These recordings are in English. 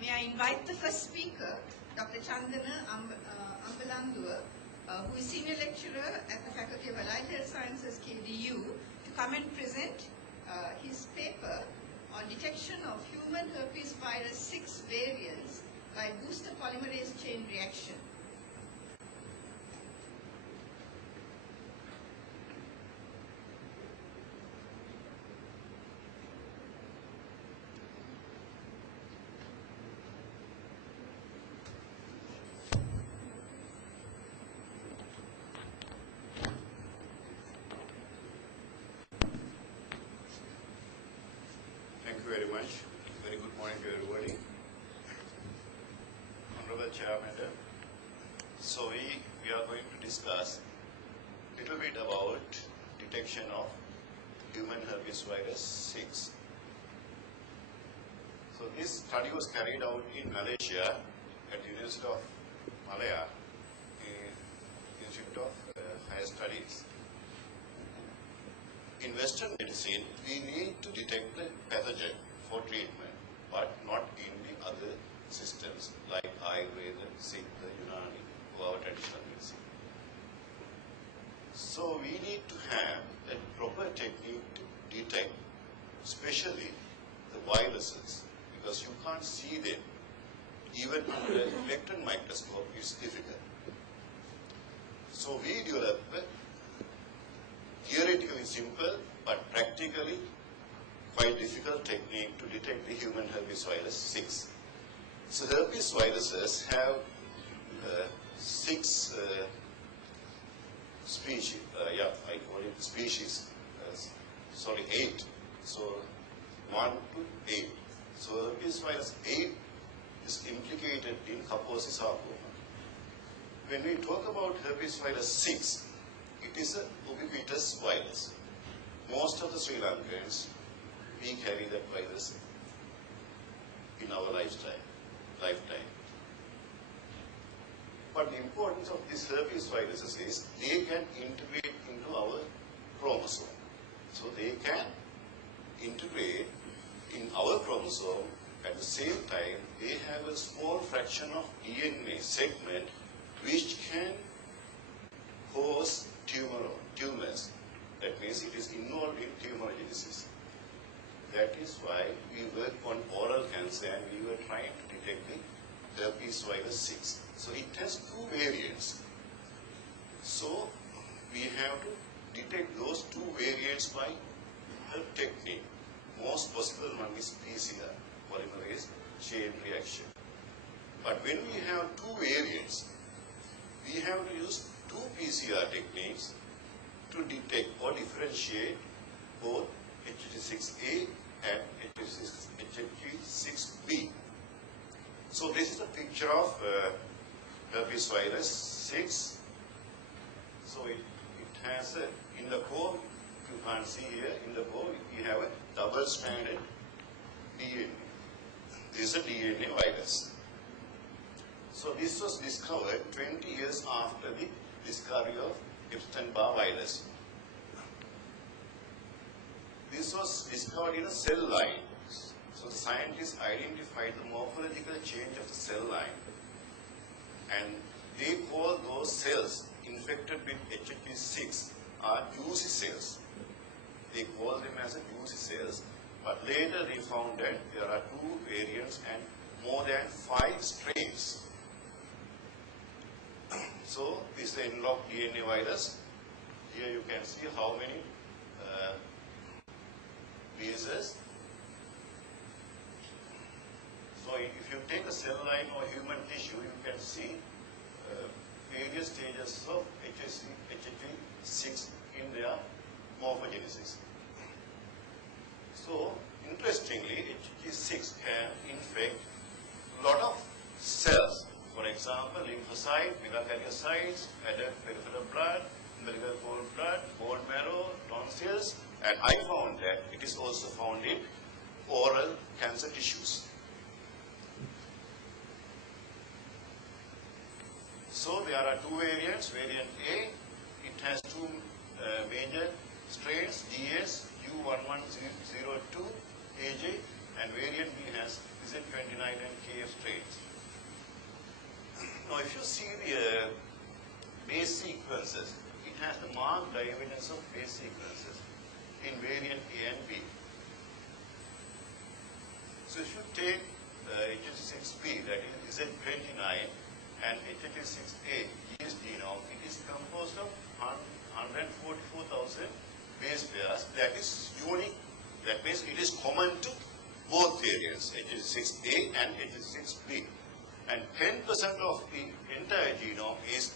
May I invite the first speaker, Dr. Chandana who is Senior Lecturer at the Faculty of Allied Health Sciences, KDU, to come and present his paper on detection of human herpes virus 6 variants by booster polymerase chain reaction. Thank you very much. Very good morning to everybody. Honorable Chair, Madam. So we are going to discuss a little bit about detection of human herpes virus 6. So this study was carried out in Malaysia at the University of Malaya, Institute of Higher Studies. In Western medicine, we need to detect the pathogen for treatment, but not in the other systems like Ayurveda, Siddha, Unani, or our traditional medicine. So we need to have a proper technique to detect, especially the viruses, because you can't see them. Even under an electron microscope, it's difficult. So we developed theoretically simple but practically quite difficult technique to detect the human herpes virus 6. So herpes viruses have 6 species. I call it species. 8. So 1 to 8. So herpes virus 8 is implicated in Kaposi sarcoma. When we talk about herpes virus 6, it is a ubiquitous virus. Most of the Sri Lankans, we carry that virus in our lifetime. But the importance of these herpes viruses is they can integrate into our chromosome. So they can integrate in our chromosome. At the same time, they have a small fraction of DNA segment which can cause tumors. That means it is involved in tumorigenesis. That is why we work on oral cancer and we were trying to detect the herpes virus 6. So it has 2 variants. So we have to detect those 2 variants by a technique. Most possible one is PCR, polymerase chain reaction. But when we have 2 variants, we have to use 2 PCR techniques to detect or differentiate both HT6A and HT6B. So this is a picture of herpes virus 6. So it has in the core, you can't see here, in the core we have a double-stranded DNA. This is a DNA virus. So this was discovered 20 years after the discovery of Epstein-Barr virus. This was discovered in a cell line. So the scientists identified the morphological change of the cell line, and they call those cells infected with HT6 are juicy cells. They call them as a juicy cells, but later they found that there are 2 variants and more than 5 strains. So this is the enveloped DNA virus. Here you can see how many bases. So if you take a cell line or human tissue, you can see various stages of HT6 in their morphogenesis. So interestingly, HT6 can infect a lot of cells. For example, lymphocytes, megakaryocytes, adult peripheral blood, umbilical cord blood, bone marrow, tonsils, and I found that it is also found in oral cancer tissues. So there are 2 variants. Variant A, it has 2 major strains, DS U1102 AJ, and variant B has Z29 and KF strains. Now, if you see the base sequences, it has the marked divergence of base sequences in variant A and B. So, if you take HH6B, that is Z29, and HH6A, yeast genome, it is composed of 144,000 base pairs. That is unique. That means it is common to both variants, HH6A and HH6B. And 10% of the entire genome is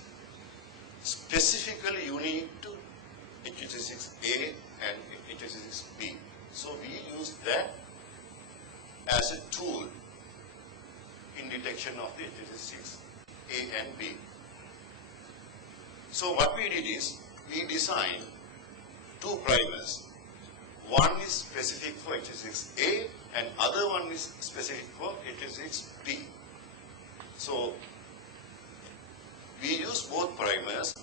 specifically unique to HH6A and HH6B. So we use that as a tool in detection of the HH6A and B. So what we did is, we designed two primers. One is specific for HH6A and other one is specific for HH6B. So we use both primers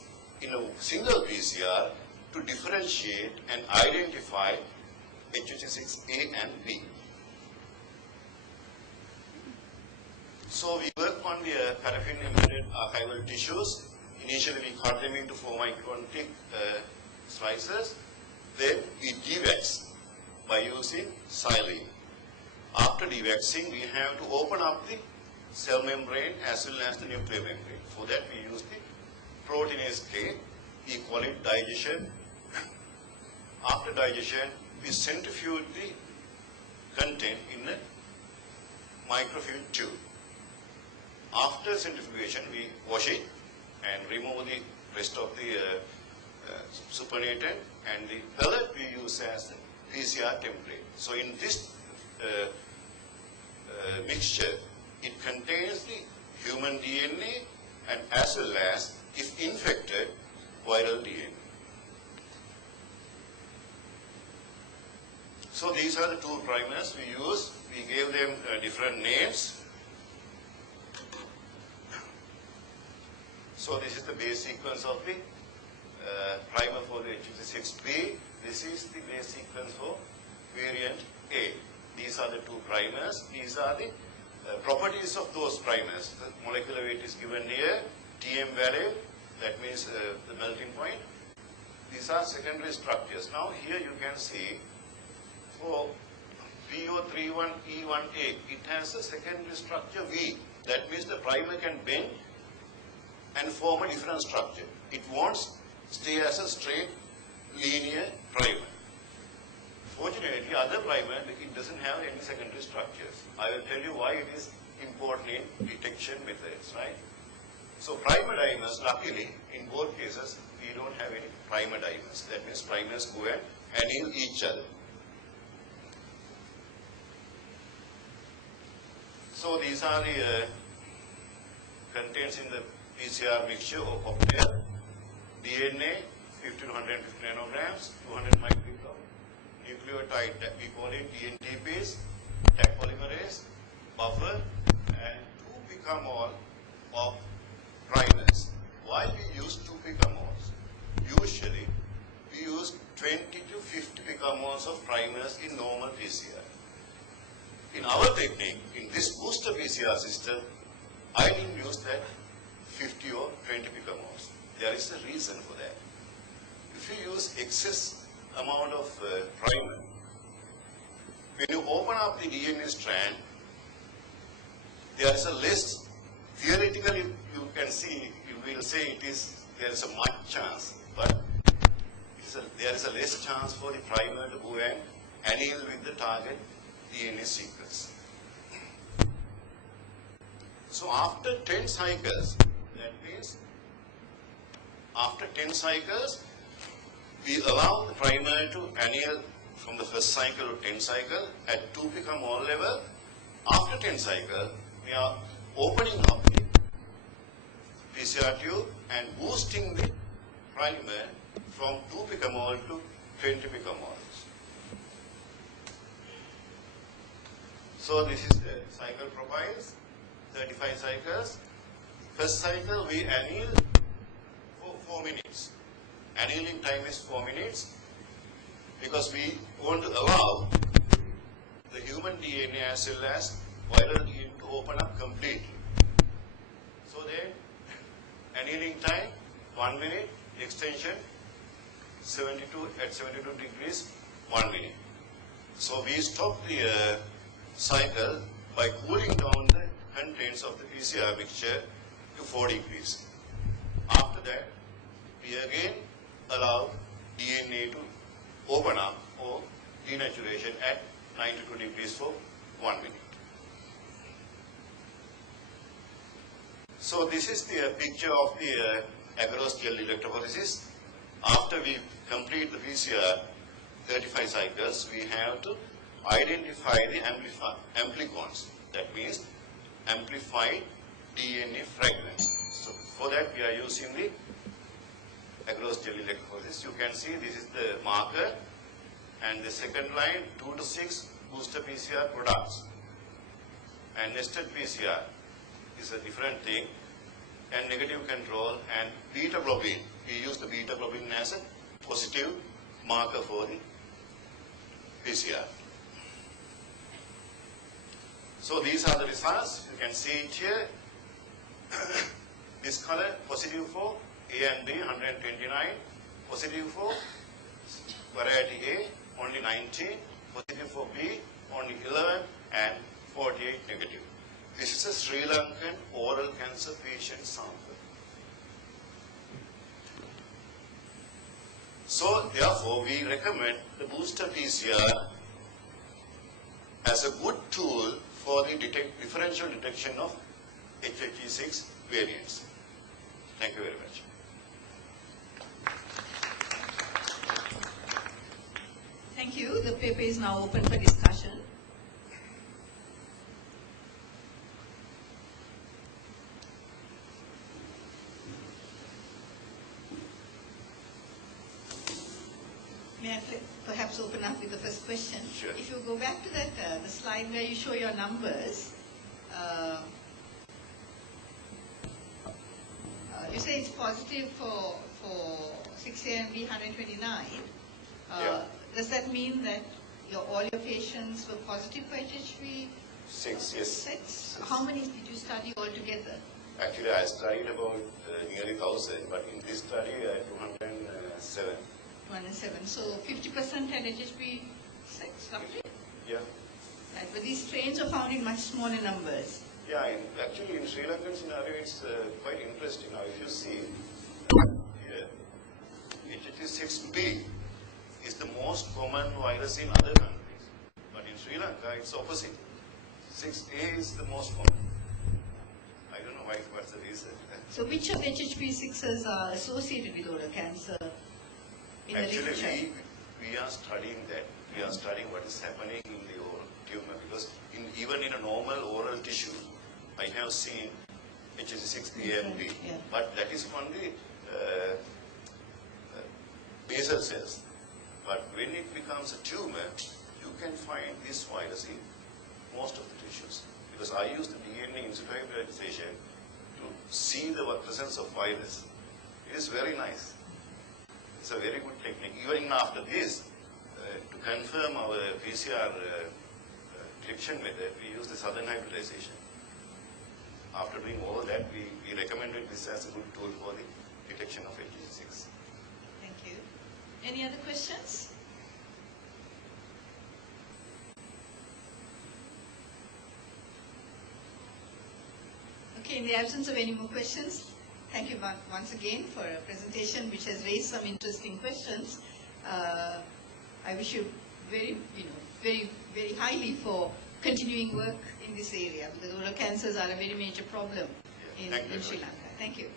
in a single PCR to differentiate and identify HH6A and B. So we work on the paraffin-embedded archival tissues. Initially we cut them into 4 micron thick slices. Then we dewax by using silane. After dewaxing, we have to open up the cell membrane as well as the nuclear membrane. For that we use the proteinase K. We call it digestion. After digestion, we centrifuge the content in a microfill tube. After centrifugation, we wash it and remove the rest of the supernatant, and the pellet we use as a PCR template. So in this mixture, it contains the human DNA and as well as, if infected, viral DNA. So these are the two primers we use. We gave them different names. So this is the base sequence of the primer for the HH6B. This is the base sequence for variant A. These are the two primers. These are the properties of those primers. The molecular weight is given here. TM value, that means the melting point. These are secondary structures. Now here you can see for VO31E1A, it has a secondary structure V. That means the primer can bend and form a different structure. It won't stay as a straight linear primer. Fortunately, other primer, it doesn't have any secondary structures. I will tell you why it is important in detection methods, right? So primer dimers, luckily, in both cases, we don't have any primer dimers. That means primers go and anneal each other. So these are the contents in the PCR mixture or cocktail. DNA, 50 to 150 nanograms, 200 microgram. Nucleotide, that we call it DNTPase, tag polymerase, buffer, and 2 picamole of primers. Why we use 2 picomoles? Usually, we use 20 to 50 picomoles of primers in normal PCR. In our technique, in this booster PCR system, I didn't use that 50 or 20 picomoles. There is a reason for that. If you use excess amount of primer, when you open up the DNA strand, there is a less, theoretically you can see, you will say there is a much chance, but there is a less chance for the primer to go and anneal with the target DNA sequence. So after 10 cycles, that means after 10 cycles, we allow the primer to anneal from the first cycle to 10 cycle at 2 picamole level. After 10 cycle, we are opening up the PCR tube and boosting the primer from 2 picamole to 20 picomoles. So this is the cycle profiles, 35 cycles. First cycle we anneal for 4 minutes. Annealing time is 4 minutes because we want to allow the human DNA as well as viral gene to open up completely. So then, annealing time, 1 minute, extension, 72 at 72 degrees, 1 minute. So we stop the cycle by cooling down the contents of the PCR mixture to 4 degrees. After that, we again allow DNA to open up or denaturation at 92 degrees for 1 minute. So this is the picture of the agarose gel electrophoresis. After we complete the PCR 35 cycles, we have to identify the amplicons. That means amplified DNA fragments. So for that we are using the agarose gel electrophoresis. You can see this is the marker, and the second line 2 to 6 booster PCR products. And nested PCR is a different thing, and negative control and beta globin. We use the beta globin as a positive marker for the PCR. So these are the results. You can see it here. This color, positive for A and B, 129. Positive for variety A, only 19. Positive for B, only 11. And 48 negative. This is a Sri Lankan oral cancer patient sample. So therefore, we recommend the booster PCR as a good tool for the differential detection of HHG6 variants. Thank you very much. Thank you. The paper is now open for discussion. May I perhaps open up with the first question? Sure. If you go back to that the slide where you show your numbers, you say it's positive for 6A and B 129. Yeah. Does that mean that all your patients were positive for HHV? 6, yes. 6? How many did you study altogether? Actually, I studied about nearly 1,000, but in this study, 207. 207. So 50% had HHV 6, roughly? Yeah. Right, but these strains are found in much smaller numbers. Yeah, actually in Sri Lankan scenario, it's quite interesting. Now, if you see here, HHV6B is the most common virus in other countries. But in Sri Lanka, it's opposite. 6A is the most common. I don't know what's the reason. So which of HHV6s are associated with oral cancer in the literature? Actually, we are studying that. We are studying what is happening in the oral tumor, because even in a normal oral tissue, I have seen HHV6A and B, yeah. but that is on the basal cells. But when it becomes a tumor, you can find this virus in most of the tissues. Because I use the DNA in situ hybridization to see the presence of virus. It is very nice. It's a very good technique. Even after this, to confirm our PCR detection method, we use the southern hybridization. After doing all that, we recommended this as a good tool for the detection of HHG6. Thank you. Any other questions? Okay, in the absence of any more questions, thank you once again for a presentation which has raised some interesting questions. I wish you very highly for continuing work in this area, because oral cancers are a very major problem in Sri Lanka. Thank you.